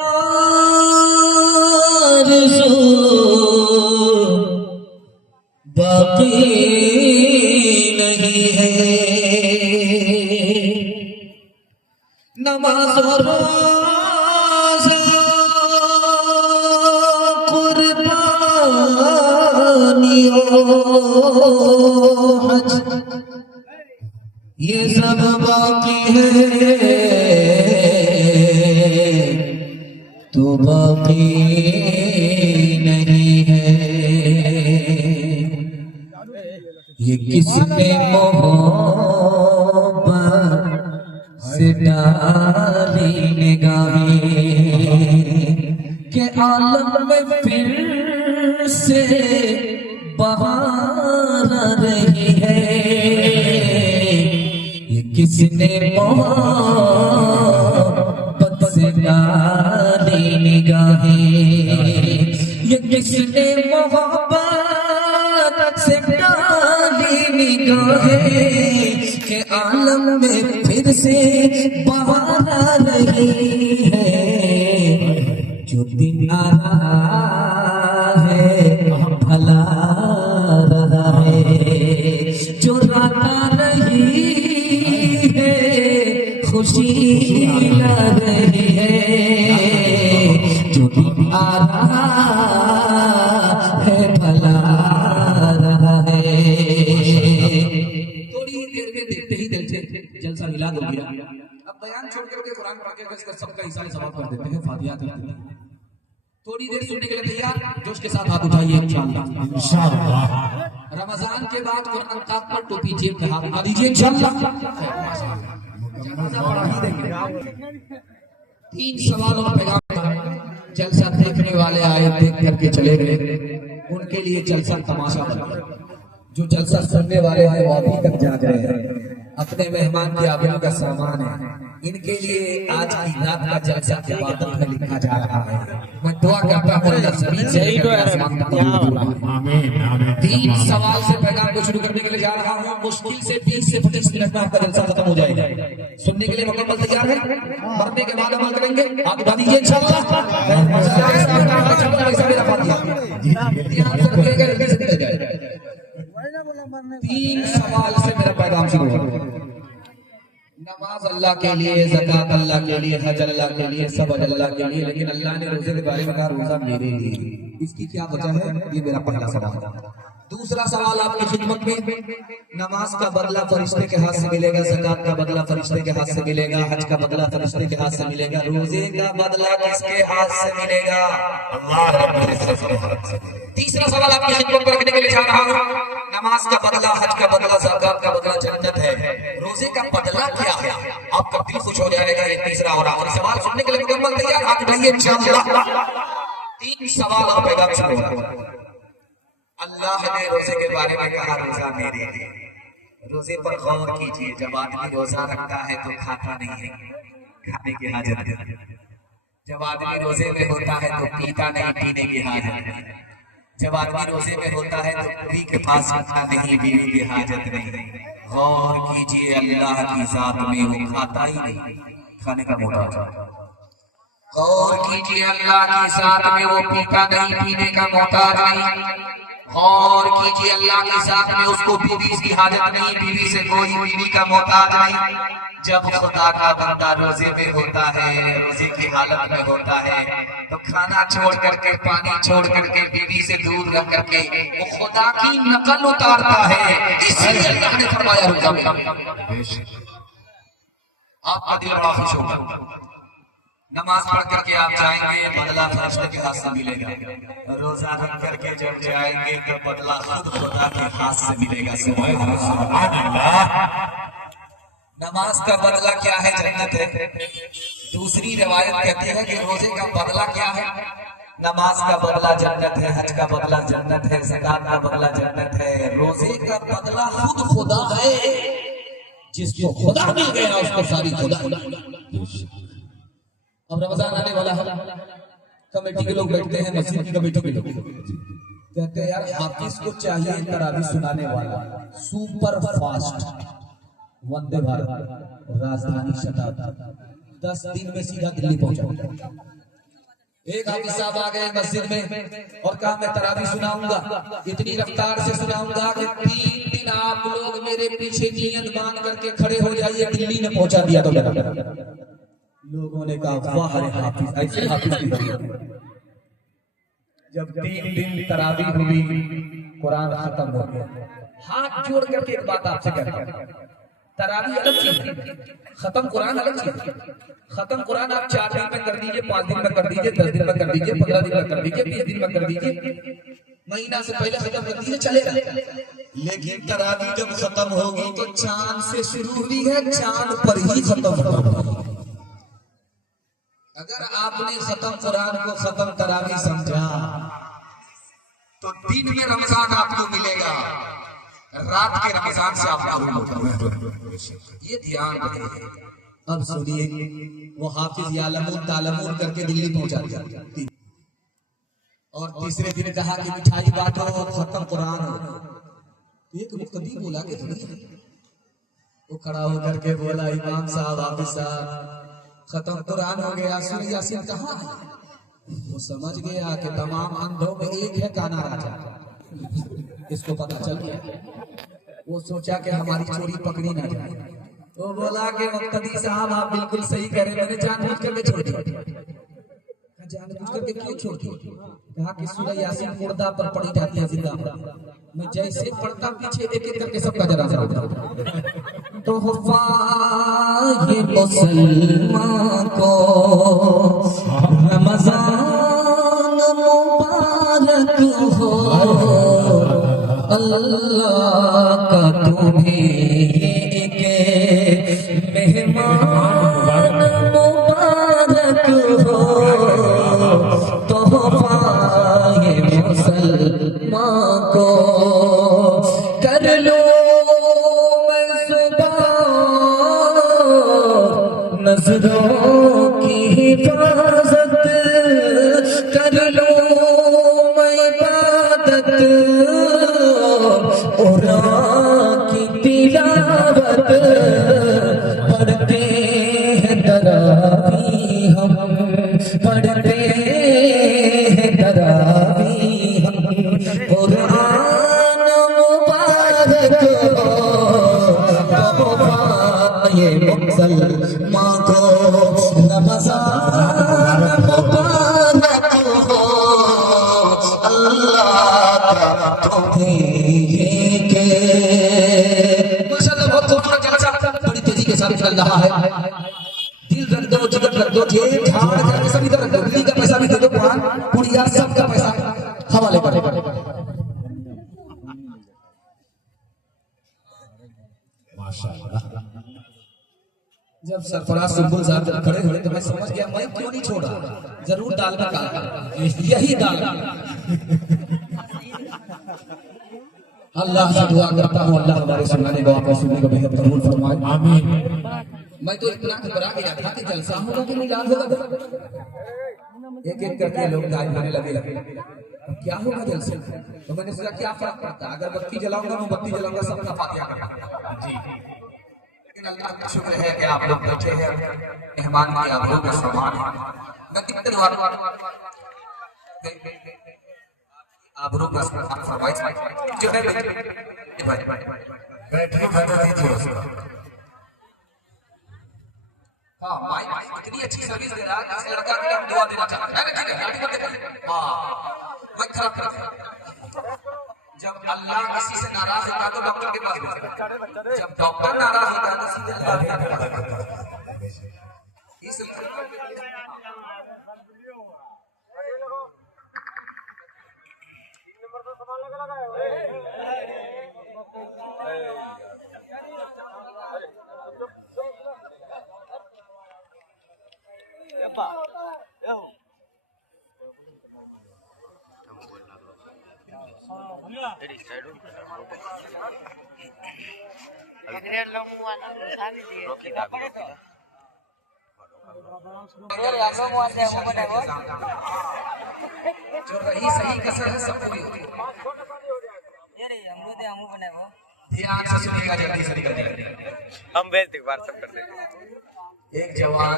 आरज़ू बाकी नहीं है, नमाज़ और रोज़ा कुर्बानी और हज ये सब बाकी है, तो बाकी नहीं है। ये किसने मोहब्बत से डाली निगाहें के आलम में फिर से बहार आ रही है। ये किसने मोहब्बत से डाली निगाहें, ये किसने मोहब्बत से डाली निगाहें के आलम में फिर से बहार आ रही है। जो दिन आ रहा है भला रहा है, जो रात आ रही है खुशी ला रही है। जो दिन आ रहा है भला रहा है। थोड़ी देर में देखते ही दिल से जलसा मिला दो गया। अब बयान छोड़ करके कुरान पढ़ के इसका सबका हिसाब सवाब कर देते हैं, फातिहा कर देते हैं। थोड़ी देर सुनने के लिए तैयार? जोश के साथ हाथ उठाइए इंशाअल्लाह। इंशाअल्लाह रमजान के बाद कुरान ताक पर टोपी जेब में हाथ उठा दीजिए इंशाअल्लाह। तीन सवाल और पैगाम जलसा देखने वाले आए, देख करके चले गए, उनके लिए जलसा तमाशा बना। जो जलसा सुनने वाले हैं वो अभी तक जा रहे हैं, अपने मेहमान के आबरू का सामान है, इनके लिए आज की रात का जलसा इबादत में लिखा जा रहा है। मैं दुआ करता हूं अल्लाह सभी से तीन सवाल से पैगाम को शुरू करने के लिए जा रहा हूं। मुश्किल से 20 से 25 मिनट में आपका जलसा खत्म हो जाएगा। सुनने के लिए मुकम्मल तैयार है? मरने के बाद अमल करेंगे, हाथ उठा दीजिए इंशाअल्लाह। तीन सवाल से मेरा पैगाम शुरू हो। नमाज अल्लाह के लिए, ज़कात अल्लाह के लिए, हज अल्लाह के लिए, सब अल्लाह के लिए, लेकिन अल्लाह ने रोजे के बारे में कहा रोजा मेरे लिए। इसकी क्या वजह है? ये मेरा पहला सवाल। दूसरा सवाल आपकी खिदमत में, नमाज का बदला फरिश्ते के हाथ से मिलेगा, ज़कात का बदला फरिश्ते के हाथ से मिलेगा, हज का बदला फरिश्ते के हाथ से मिलेगा, रोजे का बदला किसके हाथ से मिलेगा? अल्लाह रब्बुल इज्जत के हाथ से। तीसरा सवाल आपकी खिदमत में रखने के लिए जा रहा हूं। नमाज का बदला, हज का बदला, ज़कात का बदला जन्नत है, रोजे का बदला क्या है? आपका दिल खुश हो जाएगा। ये तीसरा और आखिरी सवाल सुनने के लिए मुकम्मल तैयार? हाथ उठाइए इंशाअल्लाह। तीन सवाल और पैगाम शुरू। अल्लाह ने रोजे के बारे में कहा रोजा मेरे लिए। रोजे पर गौर कीजिए, जब आदमी रोजा रखता है तो खाता नहीं है, खाने की हाजत है। जब आदमी रोजे में होता है तो पीता नहीं, पीने की हाजत है। जब आदमी रोजे में होता है तो बीवी के पास खाता नहीं, बीवी की हाजत नहीं। गौर कीजिए, अल्लाह की जात में वो खाता ही नहीं, खाने का मोहताज। गौर कीजिए, अल्लाह की जात में वो पीता नहीं, पीने का मोहताज नहीं। गौर कीजिए, अल्लाह के साथ में उसको बीवी की हाजत नहीं, बीवी से कोई बीवी का मोहताज नहीं। जब खुदा का बंदा रोजे में होता है, रोजे की हालत में होता है, तो खाना छोड़ करके, पानी छोड़ करके, बीवी से दूर रह करके वो खुदा की नकल उतारता है। इसलिए अल्लाह ने फरमाया रोजा में। आपका दिल बड़ा खुश होगा। नमाज पढ़ करके आप जाएंगे, बदला फरिश्ते के हाथ से मिलेगा। रोजा रख करके जब जाएंगे तो बदला खुद खुदा के हाथ से मिलेगा। सुभान अल्लाह। नमाज का बदला क्या है? जन्नत है। दूसरी रिवायत कहती है कि रोजे का बदला क्या है? नमाज का बदला जन्नत है, हज का बदला जन्नत है, ज़कात का बदला जन्नत है, रोजे का बदला खुद खुदा है। जिसको खुदा मिल गया उसको सारी खुदा। अब रमजान आने वाला है, कमेटी के लोग बैठते हैं, मस्जिद की कमेटी के लोग कहते हैं यार हाफिज को चाहिए तरावी सुनाने वाला, सुपर फास्ट वंदे भारत राजधानी शताब्दी 10 दिन में सीधा दिल्ली पहुंचा। एक हाफिज साहब आ गए मस्जिद में और कहा मैं तरावी सुनाऊंगा, इतनी रफ्तार से सुनाऊंगा कि 3 दिन आप लोग मेरे पीछे नियत मान करके खड़े हो जाइए, दिल्ली ने पहुंचा दिया तो मेरा। लोगों ने कहा वाह अरे हाफिज, ऐसे हाफिज की जब 3 दिन तरावी हुई, कुरान खत्म हो गया। हाथ जोड़ करके एक बात आपसे कहता हूं, तरावी अलग चीज है, खत्म कुरान अलग चीज है। खत्म कुरान आप 4 दिन में कर दीजिए, 5 दिन में कर दीजिए, 10 दिन में कर दीजिए, 15 दिन में कर दीजिए, 20 दिन में कर दीजिए, महीना से पहले खत्म कर दीजिए, चलेगा। लेकिन तरावी जब खत्म होगी तो चांद से शुरू हुई है, चांद पर ही खत्म होगी। अगर आपने खत्म कुरान को खत्म तरावी समझा तो दिन में रमजान आपको मिलेगा, रात के रमजान से आपको ये ध्यान रखिए। अब सुनिए, वो हाफिज यालमून तालमून करके दिल्ली पहुंचा दिया और तीसरे दिन कहा कि मिठाई बांटो, खत्म कुरान हो। एक मुक्तदी बोला कि वो खड़ा होकर के बोला, इमाम साहब हाफिज साहब खत्म कुरान हो गया, सूरह यासीन कहाँ है? वो समझ गया कि तमाम अंधों में एक है काना राजा, इसको पता चल गया। वो सोचा कि हमारी चोरी पकड़ी ना जाए। वो बोला कि मुक्तदी साहब आप बिल्कुल सही कह रहे हैं, मैंने जानबूझ करके छोड़ दिया। जानबूझ करके क्यों छोड़ दिया? कहा कि सूरह यासीन मुर्दा पर पड़ी जाती है, जिंदा मैं जैसे पढ़ता पीछे एक एक करके सबका जनाजा होता। तो ये मुसलमान को रमजान मुबारक हो, अल्लाह का तुम्हें के मेहमान मुबारक हो। तोहफा ये मुसलमान को कर लो मैं सुबह नजरों की हिफाजत, कर लो मैं इबादत और की तिलावत, पढ़ते हैं तरावी हम, पढ़ते हैं तरावी हम, कुरान मुबारक हो, ये मुसलमान को रमजान मुबारक हो, अल्लाह का तुम्हें के माशाअल्लाह बहुत खूबसूरत जलसा बड़ी तेजी के साथ चल रहा है। दिल रख दो, जिगर रख दो, जेब झाड़ करके सभी तरफ रख दो, का पैसा भी दे दो, कुरान पुड़िया सबका पैसा हवाले कर। माशाअल्लाह। जब सरफराज सुंबुल साहब जब खड़े हुए तो मैं समझ गया मैं क्यों नहीं छोड़ा, जरूर दाल में काला, यही दाल। अल्लाह से दुआ करता हूँ, अल्लाह हमारे सुनाने को आपको सुनने को बेहद कबूल फरमाए, आमीन। मैं तो इतना घबरा गया था कि जलसा होगा कि नहीं होगा, एक एक करके लोग गायब होने लगे। क्या होगा जलसे? तो मैंने सोचा क्या फर्क पड़ता, अगर बत्ती जलाऊंगा मोमबत्ती जलाऊंगा, सबका फातिहा करूंगा जी। लेकिन अल्लाह का शुक्र है कि आप लोग बैठे हैं, मेहमान की आबरू का सम्मान है। मैं कितने आबरू का फरमाइश जो है बैठने का दीजिए उसको। हाँ माइक इतनी अच्छी सर्विस दे रहा है, इस लड़का के लिए हम दुआ देना चाहते हैं। हाँ मैं खराब जब अल्लाह किसी से नाराज होता है तो डॉक्टर के पास भेजता है, जब डॉक्टर नाराज होता है तो सीधे अल्लाह के पास। जो रही सही कसर है सब पूरी होती है। ध्यान से सुनिएगा, जल्दी से निकल जाएगा। हम भेज देंगे, व्हाट्सएप कर देंगे। एक जवान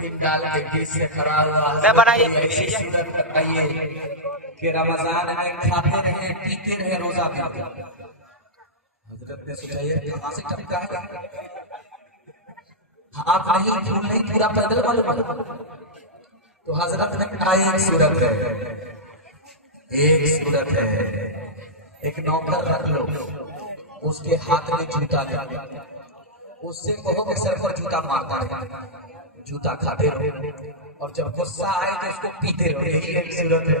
पिन डाल के बीच से खड़ा हुआ ऐसी सूरत बताइए कि रमजान में खाते रहे पीते रहे रोजा में। हजरत ने सोचा ये कहां से टपका है, आप नहीं फूल नहीं पूरा पैदल मालूम। तो हजरत ने कहा एक सूरत है, एक सूरत है, एक नौकर रख लो, उसके हाथ में जूता दे, उससे कहो कि सर पर जूता मारता रहे, जूता खाते रहो, और जब गुस्सा आए तो उसको पीते रहो। यही एक सूरत है,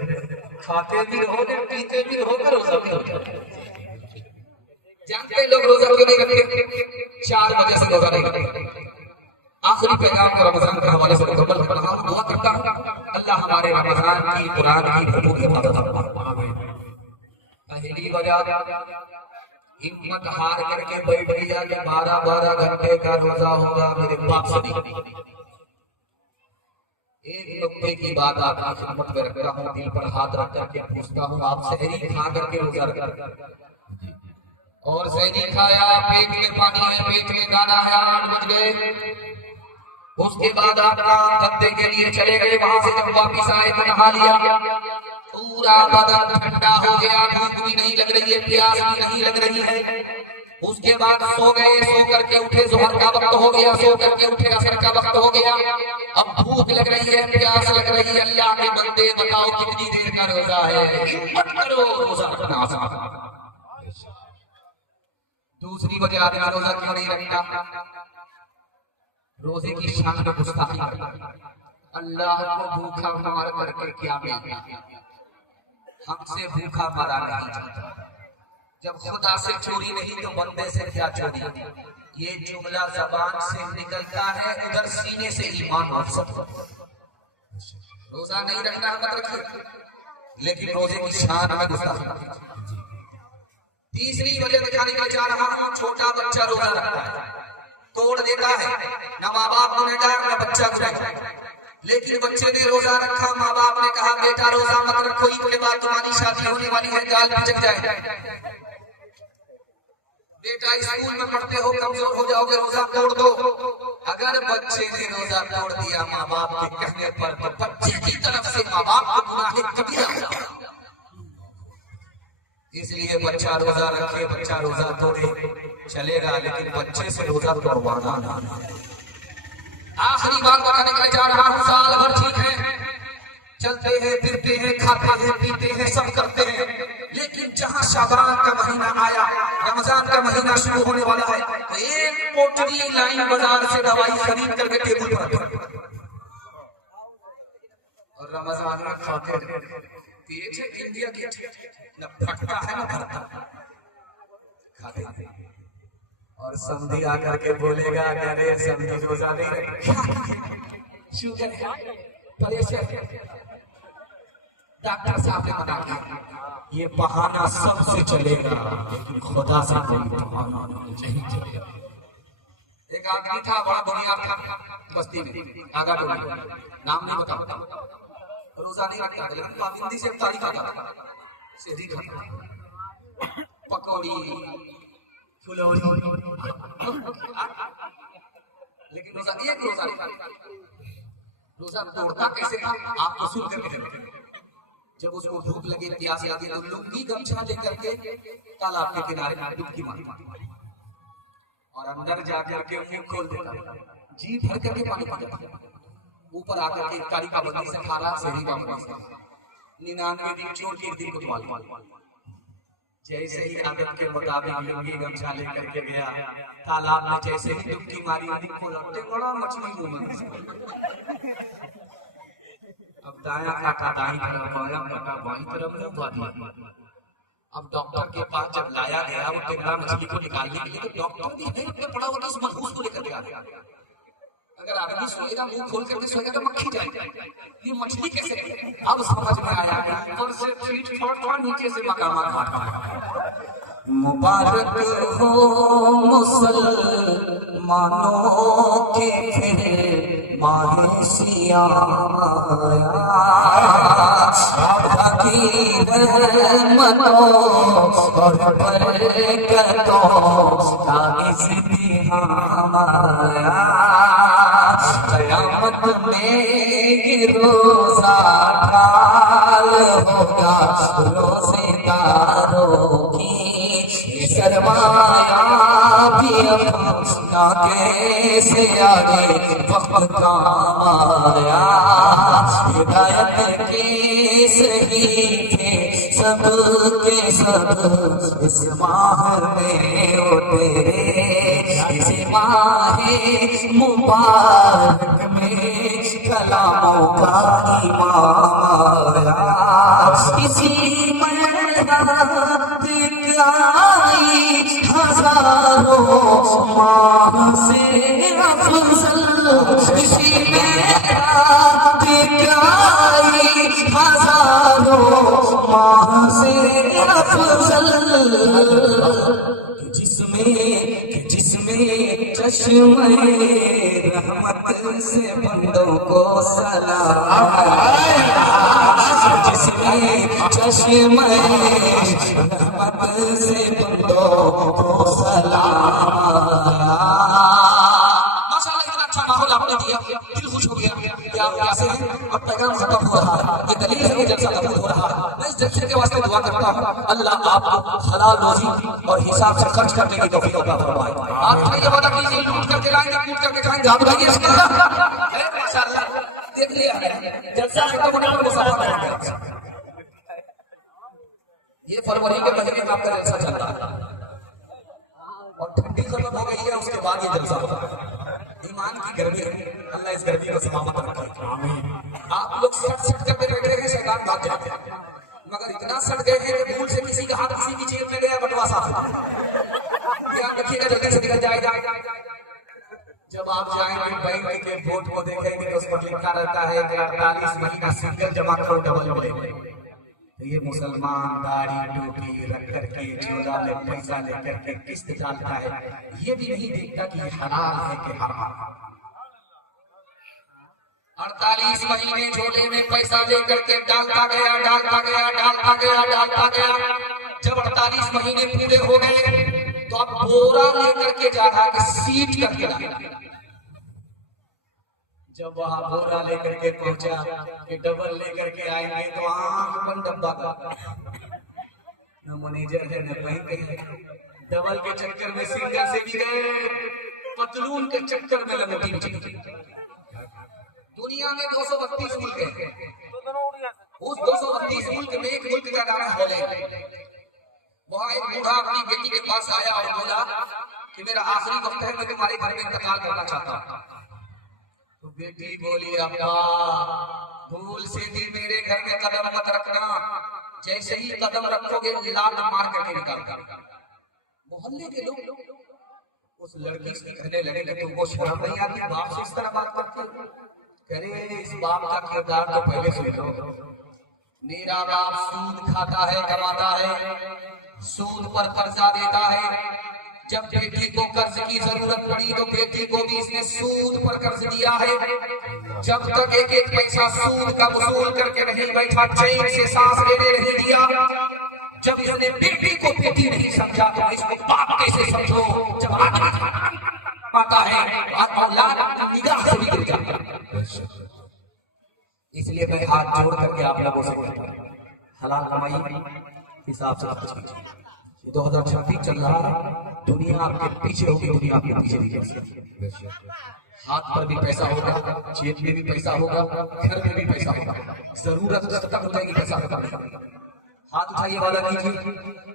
खाते भी रहोगे पीते भी रहोगे रोजा भी रहोगे। जानते हैं लोग रोजा क्यों नहीं रखते? 4 बजे से रोजा नहीं रखते। आखिरी पैगाम रमजान के हवाले से दुआ करता हूं, अल्लाह हमारे रमजान की कुरान की भरपूर हिफाजत फरमाए। पहली वजह हिम्मत हार करके बैठ गया कि 12-12 घंटे का रोजा होगा, मेरे बाप से नहीं। एक नुक्ते की बात आपकी खिदमत में रखता हूँ, दिल पर हाथ रख करके पूछता हूँ, आप सहरी खा करके रोजा रखते और सहरी खाया, पेट में पानी है, पेट में दाना है, 8 बज गए, उसके बाद आप धंधे के लिए चले गए, वहां से जब वापिस आए तो नहा लिया, पूरा बदन ठंडा हो गया, भूख भी नहीं लग रही है, प्यास भी नहीं लग रही है। उसके बाद सो गए, सो करके उठे, जोहर का वक्त हो गया, सो करके उठे, असर का वक्त हो गया, अब भूख लग रही है, प्यास लग रही है। अल्लाह के बंदे बताओ कितनी देर का रोजा है, हिम्मत करो रोजा रखना आसान। दूसरी वजह आदमी रोजा क्यों नहीं रखता? रोजे की शान में गुस्ताखी करता, अल्लाह को भूखा मार करके क्या मिलता, हमसे भूखा मारा नहीं जाता। जब खुदा से चोरी नहीं तो बंदे से क्या चोरी। ये जुमला जबान से निकलता है, उधर सीने से ईमान उठ सकता। रोजा नहीं रखना मत रखिए, लेकिन रोजे की शान में गुस्ताखी। तीसरी वजह दिखाने के लिए जा रहा हूं, छोटा बच्चा रोजा रखता है, तोड़ देता है, न माँ बाप गुनहगार न बच्चा गुनहगार, लेकिन बच्चे ने रोजा रखा, माँ बाप ने कहा बेटा रोजा मत रखो, ईद के बाद तुम्हारी शादी होने वाली है, गाल पिचक जाए, बेटा स्कूल में पढ़ते हो, कमजोर हो जाओगे, रोजा तोड़ दो। अगर बच्चे ने रोजा तोड़ दिया माँ बाप के कहने पर, तो बच्चे की तरफ से माँ बाप को गुनाह कबीरा। इसलिए बच्चा रोजा रखे, बच्चा रोजा तोड़े चलेगा, लेकिन बच्चे से रोजा तोड़वाना नहीं। आखिरी बात बताने के लिए जा रहा हूं, साल भर ठीक है, चलते हैं फिरते हैं, खाते हैं पीते हैं, सब करते हैं, लेकिन जहां शाबान का महीना आया, रमजान का महीना शुरू होने वाला है, तो एक पोटली लाइन बाजार से दवाई खरीद करके टेबल पर रखा, और रमजान में खाते हैं। पेट है इंडिया गेट, न फटता है न भरता, खाते हैं। और समझी आकर के बोलेगा अरे समझी रोजा नहीं रखे, शुगर है, प्रेशर है, डॉक्टर साहब ने मना किया, ये बहाना सबसे चलेगा, लेकिन खुदा से कोई बहाना नहीं चलेगा। एक आदमी था, बड़ा बुनियाद था, बस्ती में आगा टोली, नाम नहीं बता, रोजा नहीं रखता, लेकिन पाबंदी से इफ्तारी खाता था, सेहरी खाता, पकौड़ी फुलौड़ी, लेकिन रोजा एक रोजा नहीं, रोजा तोड़ता कैसे था आपको सुन करके देखते। जब उसको भूख लगे, प्यास लगे, तो लुंगी गमछा लेकर के तालाब के किनारे डुबकी मारता और अंदर जाकर के मुंह खोल देता, जी भर करके पानी पीता, ऊपर आकर के इफ्तारी का बंदी से खा रहा, सेहरी का बंदी से 99 दिन छोड़ के एक दिन को तुम्हारे जैसे ही आदत के मुताबिक लुंगी गमछा लेकर के गया तालाब में, जैसे ही डुबकी मारी, खोला बड़ा मछली मुंह में। अब दाया काटा दाई तरफ, बाया काटा बाई तरफ मुंह धो दिया। अब डॉक्टर के पास जब लाया गया वो टेंगड़ा मछली को निकालने के लिए, तो डॉक्टर ने नहीं पड़ा होता, उस मनहूस को लेकर गया। अगर आदमी सोएगा मुंह खोल करके सोएगा तो मक्खी जाएगी, ये मछली कैसे? अब समझ में आया, ऊपर से फीट थोड़ा नीचे से मकामा काटा। मुबारक हो मुसलमानों के फिर माहे सियाम आया, की रहमतों और बरकतों का इस बिहार आया। रोज़ेदारों की ये सरमाया भी अपना कैसे आगे वक्त काम आया। हिदायत के सहीफे सब के सब इस माह में हो तेरे, इस माह मुबारक में कलामों का इमाम आया। इसी हजारों माह से अफजल, इसी हजारों माह से अफजल, जिसमें चश्मे रहमत से बंदों को सलाम, जिसमें चश्मे रहमत से बंदों को सलाम। माशाअल्लाह, इतना अच्छा माहौल आपने दिया, दिल खुश हो गया कि आप कैसे हैं और पैगाम खत्म हो रहा है। ये दलील है कि जलसा कबूल हो रहा है। मैं इस जलसे के वास्ते दुआ करता हूँ, अल्लाह आपको हलाल रोजी और हिसाब से खर्च करने की तौफीक अता फरमाए। आप ये वादा कीजिए, लूट करके लाएंगे, कूट करके खाएंगे, आप लाइए माशाअल्लाह। देख लिया जलसा खत्म होने पर मुसाफा करेंगे। ये फरवरी के महीने में आपका जलसा चल रहा है और ठंडी खत्म हो गई है, उसके बाद ये जलसा होगा। ईमान की गर्मी है, अल्लाह इस गर्मी को सलामत रखे। आप लोग सट करके बैठ रहे हैं, शैतान भाग जाते हैं, मगर इतना सट गए हैं कि भूल से किसी का हाथ किसी की जेब में गया, बटवा साफ ध्यान रखिएगा, जल्दी से निकल जाएगा। जब आप जाएंगे बैंक के वोट को देखेंगे तो उस पर लिखा रहता है कि 48 महीना सिंगल जमा करो डबल मिलेंगे। तो ये मुसलमान दाढ़ी टोपी रख करके झोला में पैसा लेकर के किस्त डालता है, ये भी नहीं देखता कि ये हलाल है कि हराम। 48 महीने झोले में पैसा लेकर के डालता गया। जब 48 महीने पूरे हो गए तो अब बोरा लेकर के जा रहा है, सीट करके डाला। जब वहां बोरा लेकर के पहुंचा कि डबल लेकर के आएंगे तो आंख बंद डब्बा का न मैनेजर है न बैंक है। डबल के चक्कर में सिंगल से भी गए, पतलून के चक्कर में लंगोटी भी चली। दुनिया में 232 मुल्क है, उस 232 मुल्क में एक मुल्क का नाम है हॉलैंड। वहां एक बूढ़ा अपनी बेटी के पास आया और बोला कि मेरा आखिरी वक्त है, मैं तुम्हारे घर में इंतकाल करना चाहता हूँ। तो बेटी बोली, अब्बा भूल से भी मेरे घर में कदम मत रखना, जैसे ही कदम रखोगे लात मार करके निकाल कर। मोहल्ले के लोग उस लड़की से कहने लगे कि तुमको शर्म नहीं आती, बाप से इस तरह बात करती हो? करे इस बाप का किरदार तो पहले सुन लो। मेरा बाप सूद खाता है, कमाता है, सूद पर कर्जा देता है। जब बेटी को कर्ज की जरूरत पड़ी तो बेटी को भी इसने सूद पर कर्ज दिया है। जब तक एक एक पैसा सूद का वसूल करके नहीं बैठा, चैन से सांस लेने नहीं दिया। जब इसने बेटी को बेटी नहीं समझा तो इसको बाप कैसे समझो? जब आदमी पाता है औलाद निगाह से भी गिर जाता है। इसलिए मैं हाथ जोड़ करके आप लोगों से कहता हूं, हलाल कमाई हिसाब से खर्च कीजिए। 2026 चल रहा है, दुनिया आपके पीछे होगी, दुनिया आपके पीछे नहीं चल सकती। हाथ पर भी पैसा होगा, जेब में भी पैसा होगा, घर में भी पैसा होगा, जरूरत खत्म हो जाएगी, पैसा खत्म हो जाएगा। हाथ उठाइए, वादा कीजिए,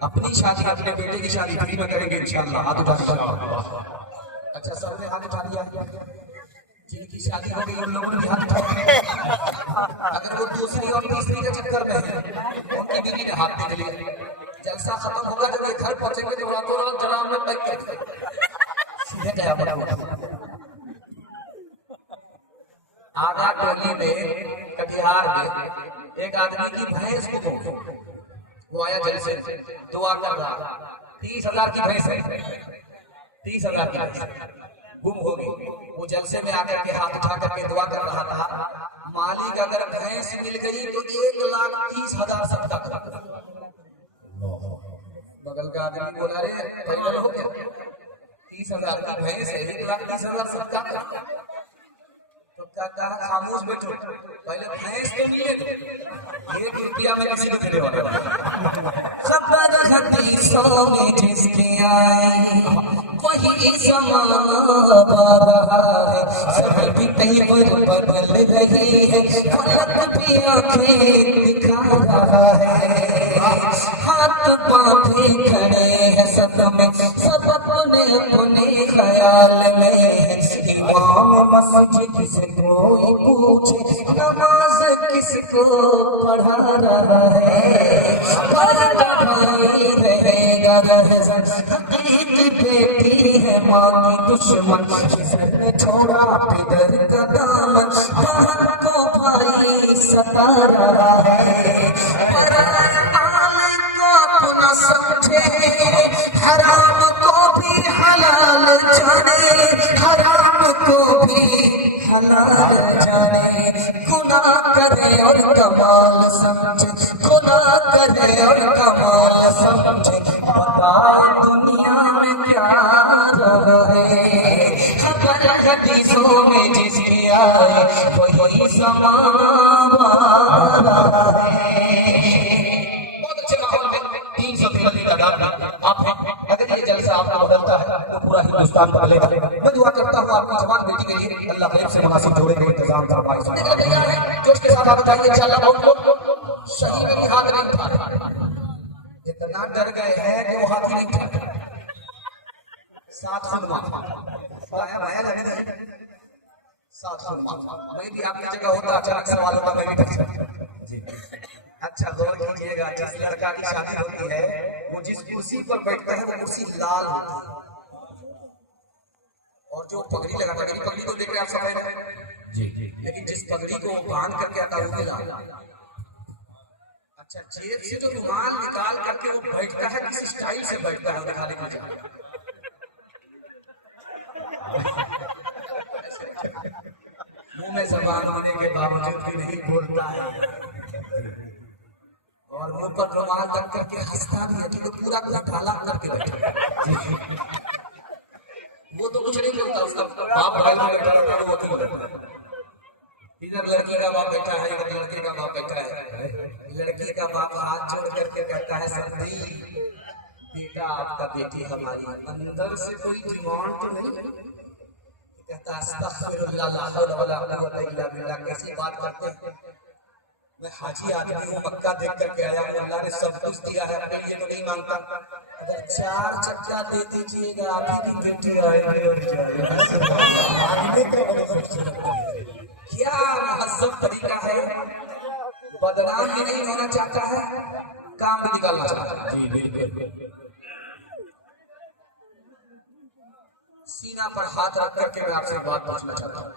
अपनी शादी अपने बेटे की शादी फ्री में करेंगे इंशाअल्लाह। हाथ उठा दीजिए। अच्छा, सबने हाथ उठा लिया? जिनकी शादी हो गई उन लोगों ने हाथ उठाया। अगर वो दूसरी और तीसरी के चक्कर में है, उनकी बीवी ने हाथ दे दिए। जलसा खत्म होगा, जब ये घर पहुंचेंगे तो रातों रात जनाब में पैक कर सीधे गया बड़ा। आधा टोली में कटिहार में एक आदमी की भैंस को वो आया जलसे, दुआ कर रहा, 30,000 की भैंस है, 30,000 की भैंस गुम हो गई। वो जलसे में आकर के हाथ उठा करके दुआ कर रहा था, मालिक अगर भैंस मिल गई तो 1,30,000 सबका कर। बगल का आदमी बोला, अरे पैदल हो गया, 30,000 की भैंस है, 1,30,000 सबका कर। तो क्या कहा, खामोश बैठो, पहले भैंस तो मिले, 1 रुपया मैं किसी को देने वाला। खबर हदीसों में जिसके आए वही ज़माना रहा है, समय भी कई बार बदल रही है, फलक भी आंखें दिखा रहा है। हाथ बांधे खड़े हैं सदमे सब अपने अपने ख्याल में। इमाम मस्जिद से कोई पूछे नमाज किसको पढ़ा रहा है, पढ़ाई रहेगा रहज़न हकीक बेटी है माँ की दुश्मन, किसर ने छोड़ा पिदर का दामन, बहन को भाई सता रहा है। न समझे हराम को भी हलाल जाने, हराम को भी हलाल जाने। गुनाह करे और कमाल समझे, गुनाह करे और कमाल समझे, बता दुनिया में क्या रहे। खबर हदीसों में जिसके आए वही ज़माना है। अगर ये जलसा आपका बदलता है तो पूरा हिंदुस्तान बदलेगा। मैं दुआ करता हूँ आपकी जवान बेटी के लिए अल्लाह गरीब से मुनासिब जोड़े का इंतजाम फरमाए। जोश के साथ आप बताइए इंशाअल्लाह। बहुत शहीद की हाथ नहीं उठा, इतना डर गए हैं कि वो हाथ ही नहीं उठा। साथ खुद माफा माया लगे साथ खुद माफा। मैं भी आपकी जगह होता अचानक सवाल होता मैं भी डर। अच्छा गौर कीजिएगा, जिस लड़का की शादी होती है वो जिस कुर्सी पर बैठता है वो कुर्सी लाल होती है, और जो पगड़ी लगाता है पगड़ी को देख रहे आप सफेद है, लेकिन जिस पगड़ी को बांध करके आता है वो भी लाल। अच्छा जेब से जो रुमाल निकाल करके वो बैठता है किस स्टाइल से बैठता है दिखाने के लिए, मुंह में जबान होने के बावजूद भी नहीं बोलता है, और मुंह पर रुमाल रख करके हंसता भी है कि पूरा पूरा काला करके बैठा। वो तो कुछ नहीं बोलता, उसका बाप भाई में बैठा रहता है, वो क्यों बोलता? इधर लड़की का बाप बैठा है, इधर लड़के का बाप बैठा है। लड़की का बाप हाथ जोड़ करके कहता है संदीप बेटा आपका बेटी हमारी, अंदर से कोई डिमांड तो नहीं? कहता अस्तगफिरुल्लाह ला हौला वला कुव्वता इल्ला बिल्लाह। कैसी बात करते हैं, मैं हाजी आदमी हूँ, मक्का देख करके आया हूँ, अल्लाह ने सब कुछ दिया है, अपने लिए तो नहीं मांगता। अगर 4 चक्का दे दीजिएगा आप ही बेटे आएंगे और क्या महज़ब तरीका है। बदनाम भी नहीं होना चाहता है, काम भी निकालना चाहता है। सीना पर हाथ रख करके मैं आपसे बात पूछना चाहता हूँ।